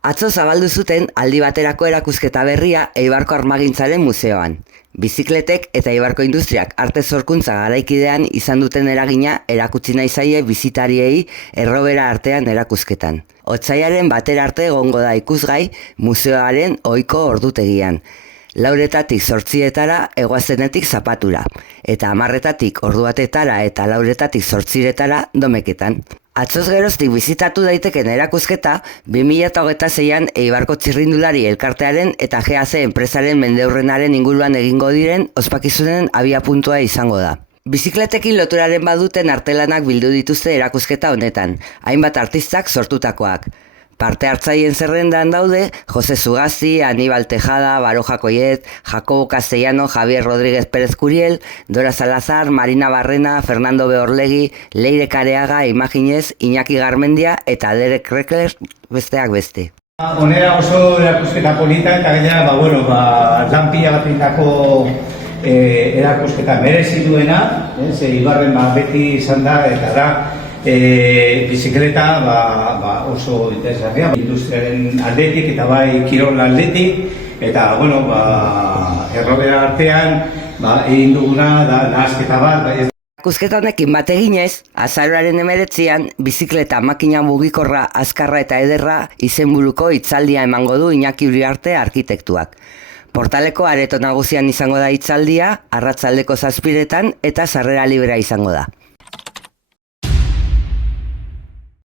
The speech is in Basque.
Atzo zabaldu zuten aldi baterako erakusketa berria Eibarko Armagintzaren museoan. Bizikletek eta Eibarko industriak arte sorkuntza garaikidean izan duten eragina erakutsi nahi zaie bisitariei errobera artean erakusketan. Otsailaren batera arte egongo da ikusgai museoaren ohiko ordutegian. 4:00 zortzietara egoazenetik zapatura, eta 10:00 ordu batetara eta 4:00 zortziretara domeketan. Atzoz geroztik bizitatu daiteken erakusketa 2026an Eibarko txirrindulari elkartearen eta GAC enpresaren mendeurrenaren inguruan egingo diren ospakizunen abiapuntua izango da. Bizikletekin loturaren baduten artelanak bildu dituzte erakusketa honetan, hainbat artistak sortutakoak. Parte hartzaileen zerrendan daude Jose Zugasti, Aníbal Tejada, Baroja Collet, Jacobo Castellano, Javier Rodríguez Pérez Curiel, Dora Salazar, Marina Barrena, Fernando Beorlegi, Leire Kareaga, Imaginez, Iñaki Garmendia eta Derek Rekler besteak beste. Honera oso erakusketa polita eta gainera, lan pila bat egindako erakusketa merezi duena, Eibarren beti izan da eta da bizikleta oso interesgarria, industriaren aldetik eta bai kirol aldetik, eta errobera artean egin duguna da nahasketa bat. Erakusketa honekin bat eginez, azaroaren 19an bizikleta makina mugikorra azkarra eta ederra izenburuko hitzaldia emango du Iñaki Uriarte arkitektuak. Portaleko areto nagusian izango da hitzaldia, arratsaldeko 7:00 eta sarrera librea izango da.